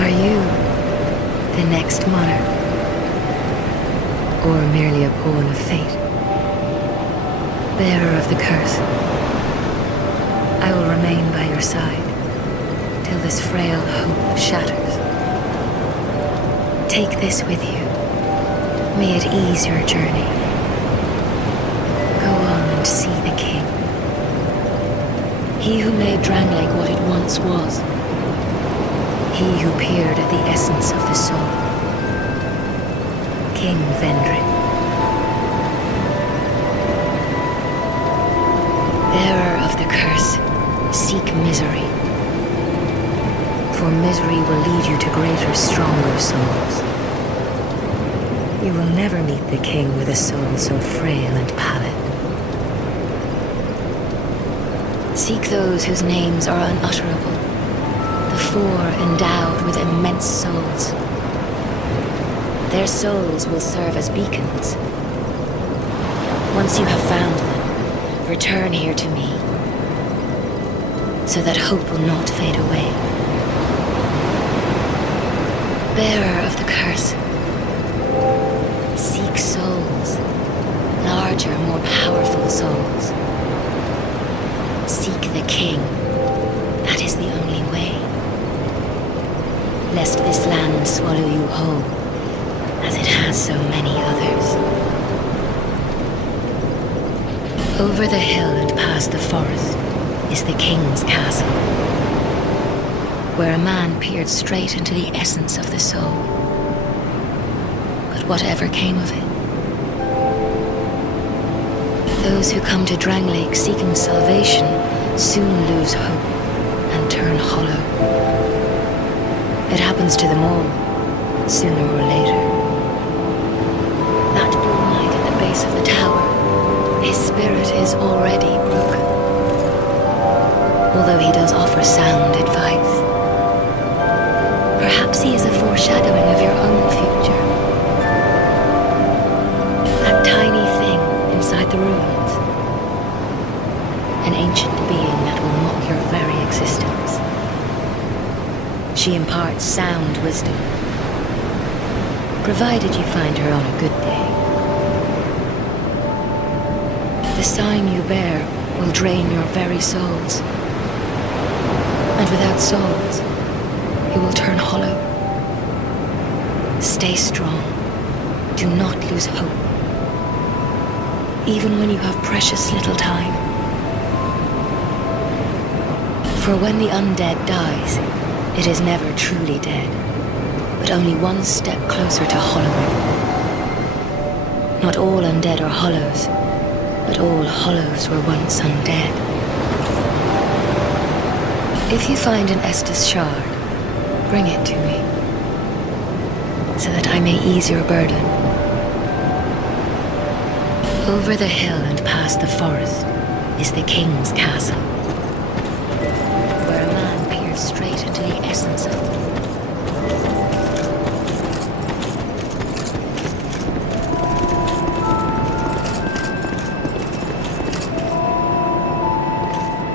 Are you the next monarch? Or merely a pawn of fate? Bearer of the curse, I will remain by your side till this frail hope shatters. Take this with you. May it ease your journey. Go on and see the king. He who made Drangleic what it once was. He who peered at the essence of the soul. King Vendrick. Bearer of the curse, seek misery. For misery will lead you to greater, stronger souls. You will never meet the king with a soul so frail and pallid. Seek those whose names are unutterable, the four endowed with immense souls. Their souls will serve as beacons. Once you have found them, return here to me, so that hope will not fade away. Bearer of the curse, seek souls, larger, more powerful souls. Seek the king, that is the only way. Lest this land swallow you whole, as it has so many others. Over the hill and past the forest is the king's castle, where a man peered straight into the essence of the soul. But whatever came of it? Those who come to Drangleic seeking salvation soon lose hope and turn hollow. It happens to them all, sooner or later. That blue knight at the base of the tower, his spirit is already broken. Although he does offer sound advice. Perhaps he is a foreshadowing of your own future. That tiny thing inside the ruins. An ancient being that will mock your very existence. She imparts sound wisdom, provided you find her on a good day. The sign you bear will drain your very souls. And without souls, you will turn hollow. Stay strong. Do not lose hope. Even when you have precious little time. For when the undead dies, it is never truly dead, but only one step closer to hollowing. Not all undead are hollows, but all hollows were once undead. If you find an Estus shard, bring it to me, so that I may ease your burden. Over the hill and past the forest is the king's castle, where a man peers straight into the essence of it.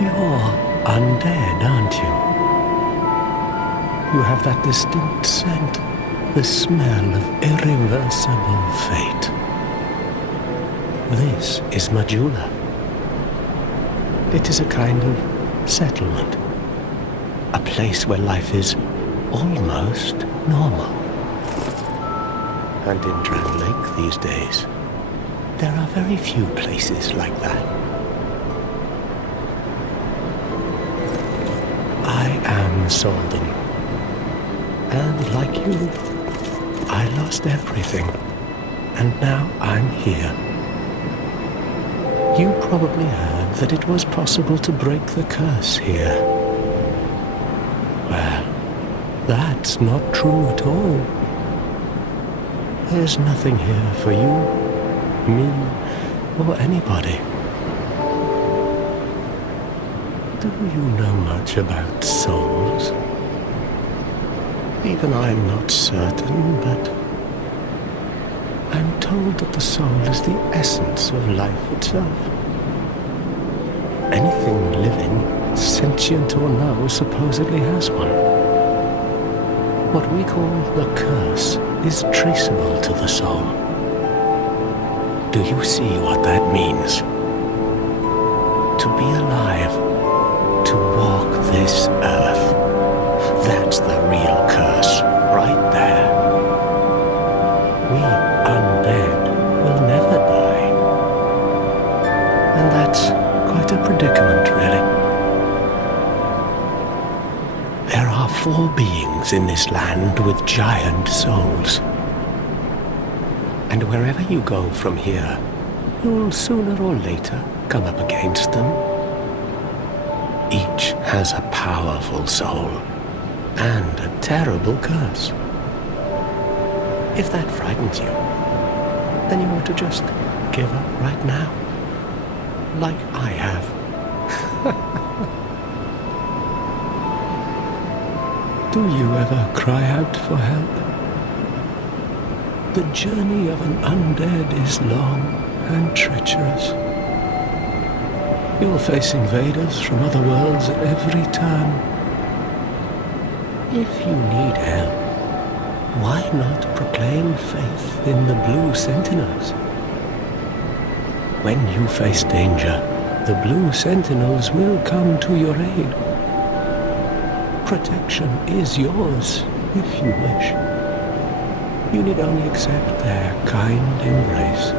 You're undead, aren't you? You have that distinct scent, the smell of irreversible fate. This is Majula. It is a kind of settlement. A place where life is almost normal. And in Drangleic these days, there are very few places like that. I am Solden. And like you, I lost everything. And now I'm here. You probably heard that it was possible to break the curse here. Well, that's not true at all. There's nothing here for you, me, or anybody. Do you know much about souls? Even I'm not certain, but I'm told that the soul is the essence of life itself. Anything living, sentient or no, supposedly has one. What we call the curse is traceable to the soul. Do you see what that means? To be alive, to walk this earth, that's the real curse, right there. We undead will never die. And that's quite a predicament, really. There are 4 beings in this land with giant souls. And wherever you go from here, you'll sooner or later come up against them. Each has a powerful soul and a terrible curse. If that frightens you, then you ought to just give up right now, like I have. Do you ever cry out for help? The journey of an undead is long and treacherous. You'll face invaders from other worlds at every turn. If you need help, why not proclaim faith in the Blue Sentinels? When you face danger, the Blue Sentinels will come to your aid. Protection is yours, if you wish. You need only accept their kind embrace.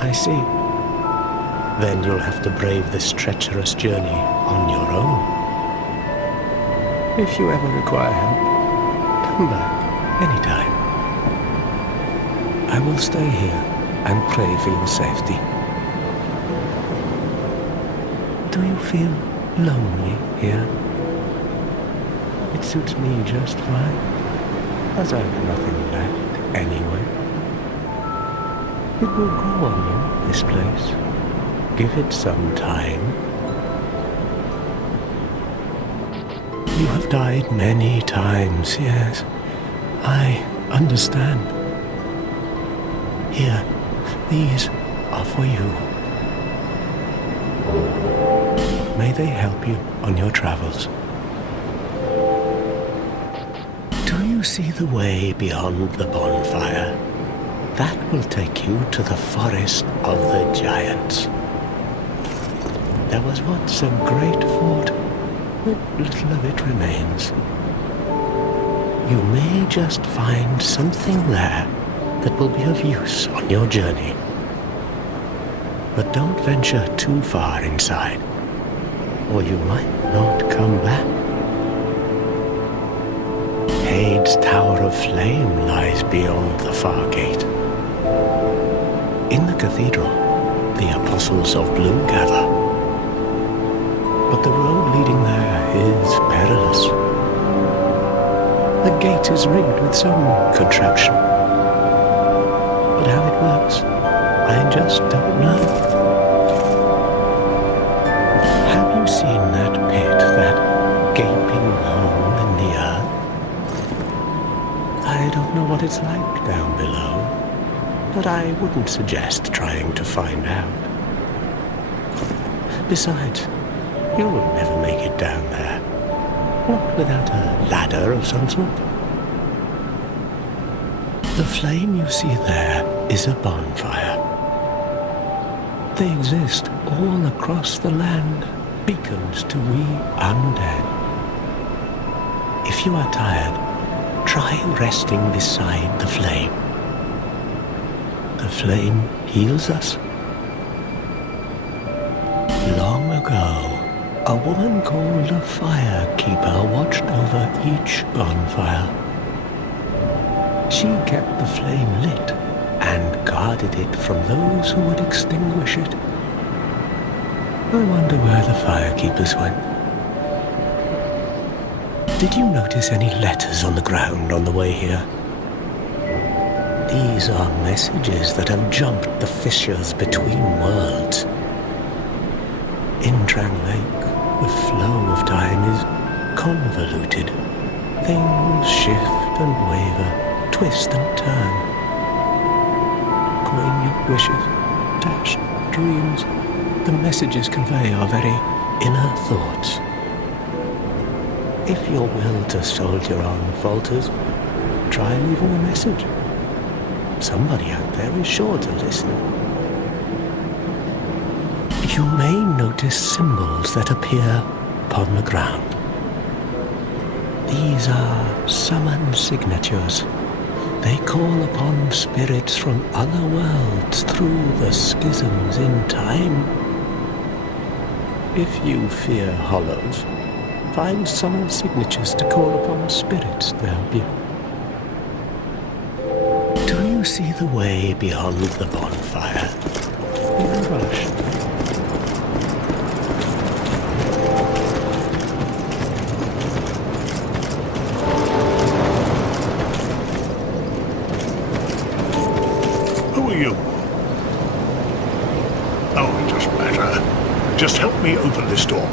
I see. Then you'll have to brave this treacherous journey on your own. If you ever require help, come back anytime. I will stay here and pray for your safety. Do you feel lonely here? It suits me just fine, as I've nothing left anyway. It will grow on you, this place. Give it some time. You have died many times, yes. I understand. Here, these are for you. May they help you on your travels. Do you see the way beyond the bonfire? That will take you to the forest of the giants. There was once a great fort, but little of it remains. You may just find something there that will be of use on your journey. But don't venture too far inside, or you might not come back. Hade's Tower of Flame lies beyond the far gate. In the cathedral, the Apostles of Blue gather. But the road leading there is perilous. The gate is rigged with some contraption. But how it works, I just don't know. Have you seen that pit, that gaping hole in the earth? I don't know what it's like down below, but I wouldn't suggest trying to find out. Besides, you'll never make it down there, not without a ladder of some sort. The flame you see there is a bonfire. They exist all across the land, beacons to we undead. If you are tired, try resting beside the flame. The flame heals us. Long ago, a woman called a firekeeper watched over each bonfire. She kept the flame lit and guarded it from those who would extinguish it. I wonder where the firekeepers went. Did you notice any letters on the ground on the way here? These are messages that have jumped the fissures between worlds. In Drang Lake, the flow of time is convoluted. Things shift and waver, twist and turn. Poignant wishes, dashed dreams, the messages convey our very inner thoughts. If your will to soldier on falters, try leaving a message. Somebody out there is sure to listen. You may notice symbols that appear upon the ground. These are summon signatures. They call upon spirits from other worlds through the schisms in time. If you fear hollows, find summon signatures to call upon spirits to help you. Do you see the way beyond the bonfire? Don't rush. Just help me open this door.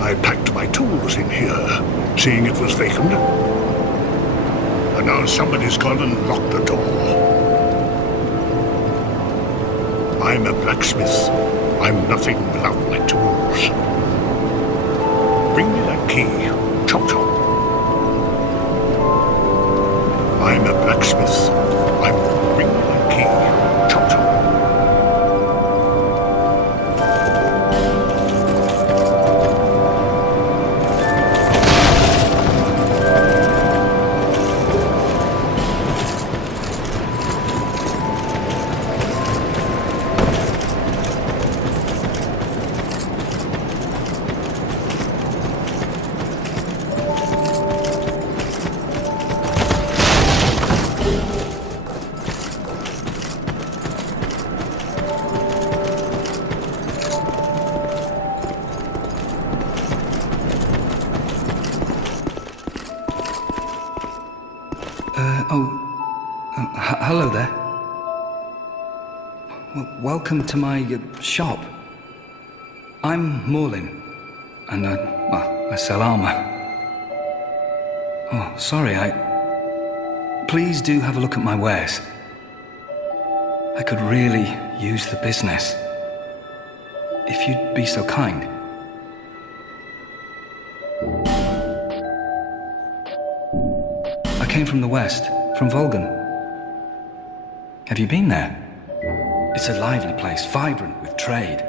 I packed my tools in here, seeing it was vacant. And now somebody's gone and locked the door. I'm a blacksmith. I'm nothing without my tools. Bring me that key. Chop chop. I'm a blacksmith. Bring me that key. Chop chop. Hello there. Welcome to my shop. I'm Morlin, and I sell armor. Oh, sorry, Please do have a look at my wares. I could really use the business. If you'd be so kind. I came from the west, from Volgan. Have you been there? It's a lively place, vibrant with trade.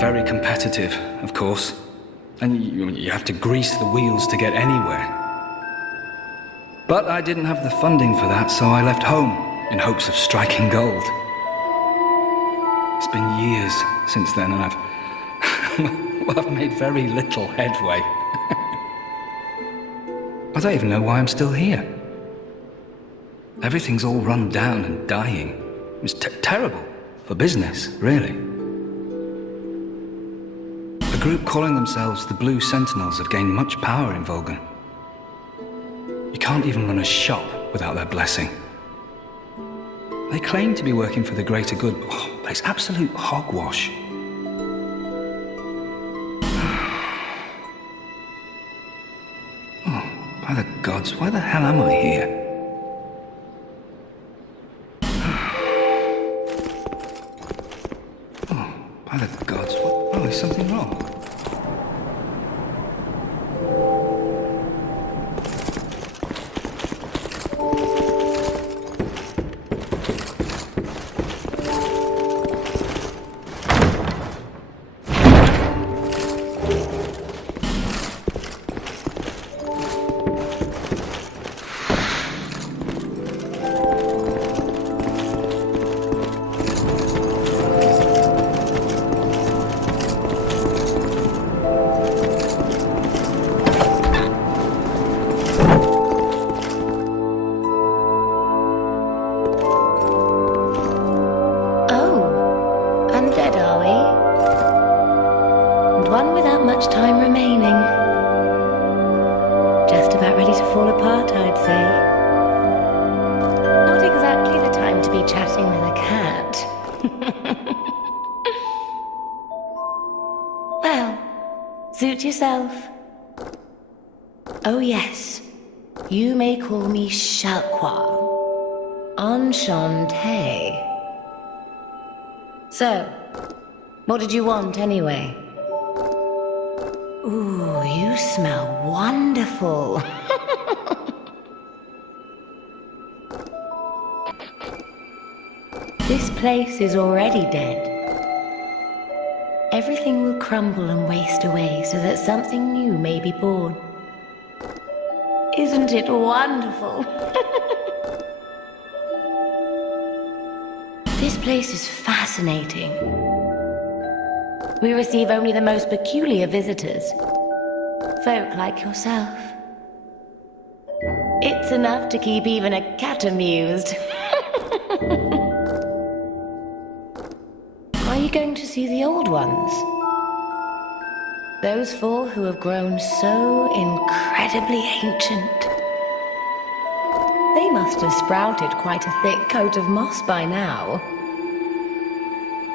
Very competitive, of course. And you have to grease the wheels to get anywhere. But I didn't have the funding for that, so I left home in hopes of striking gold. It's been years since then, and I've made very little headway. I don't even know why I'm still here. Everything's all run down and dying. It's terrible for business, really. A group calling themselves the Blue Sentinels have gained much power in Volgan. You can't even run a shop without their blessing. They claim to be working for the greater good, but it's absolute hogwash. Oh, by the gods, why the hell am I here? By the gods, is something wrong? Suit yourself. Oh yes, you may call me Shalqua. Enchanté. So, what did you want anyway? Ooh, you smell wonderful. This place is already dead. Everything will crumble and waste away so that something new may be born. Isn't it wonderful? This place is fascinating. We receive only the most peculiar visitors. Folk like yourself. It's enough to keep even a cat amused. Are you going to see the old ones? Those four who have grown so incredibly ancient. They must have sprouted quite a thick coat of moss by now.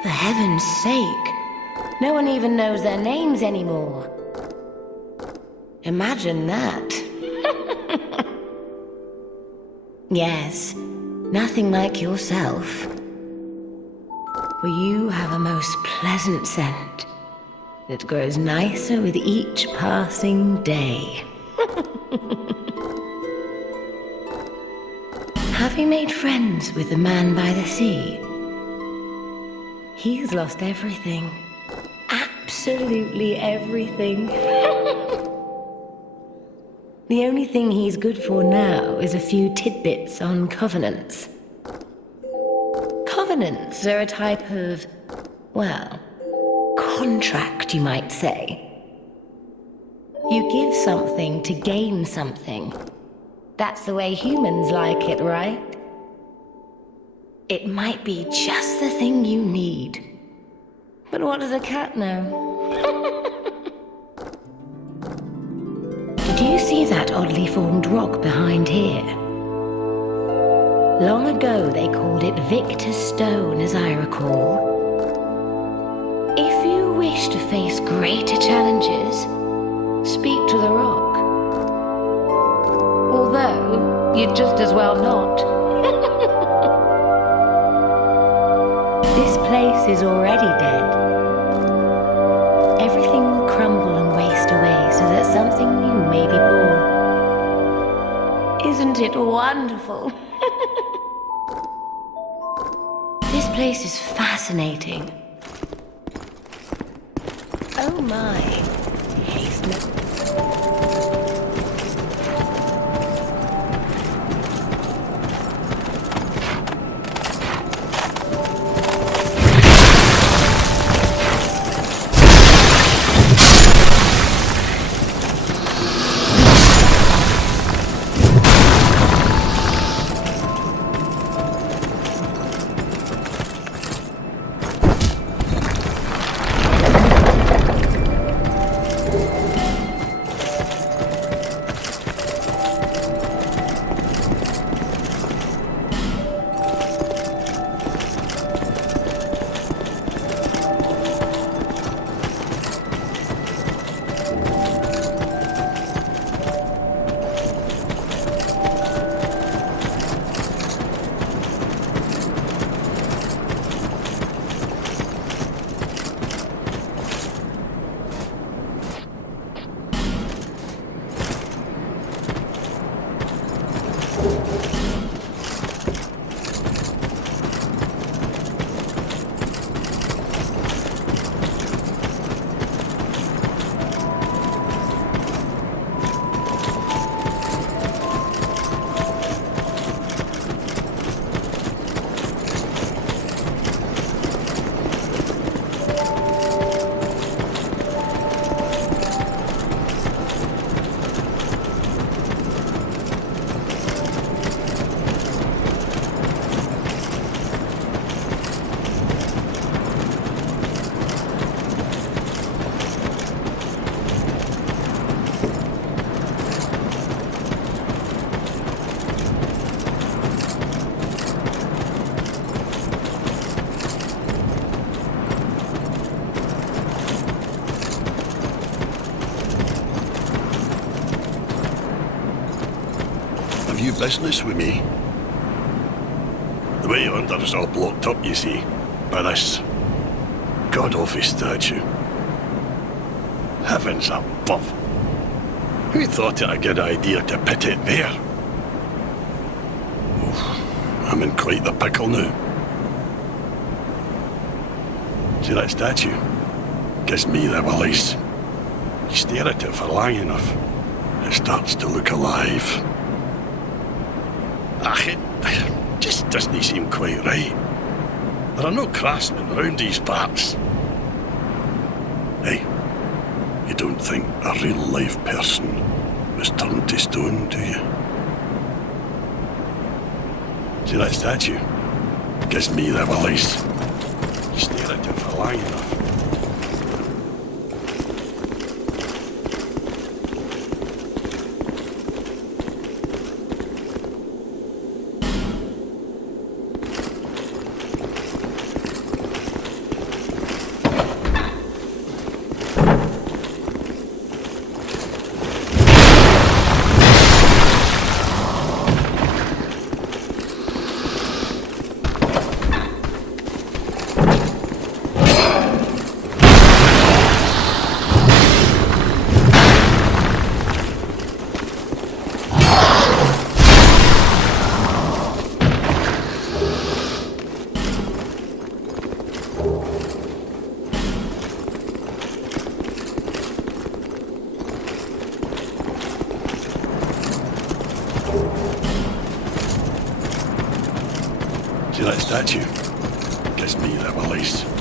For heaven's sake, no one even knows their names anymore. Imagine that. Yes, nothing like yourself. For you have a most pleasant scent that grows nicer with each passing day. Have you made friends with the man by the sea? He's lost everything. Absolutely everything. The only thing he's good for now is a few tidbits on covenants. Covenants are a type of, well, contract, you might say. You give something to gain something. That's the way humans like it, right? It might be just the thing you need. But what does a cat know? Do you see that oddly formed rock behind here? Long ago they called it Victor's Stone, as I recall. If you wish to face greater challenges, speak to the rock. Although, you'd just as well not. This place is already dead. Everything will crumble and waste away so that something new may be born. Isn't it wonderful? This place is fascinating. Oh my. Haste me. Have you business with me? The way under is all blocked up, you see, by this god-awful statue. Heavens above. Who thought it a good idea to put it there? Oh, I'm in quite the pickle now. See that statue? Gives me the willies. You stare at it for long enough, it starts to look alive. It just doesn't seem quite right. There are no craftsmen around these parts. Hey, you don't think a real-life person was turned to stone, do you? See that statue? Gives me the willies. You stare at it for long enough. See that statue? Gives me the willies.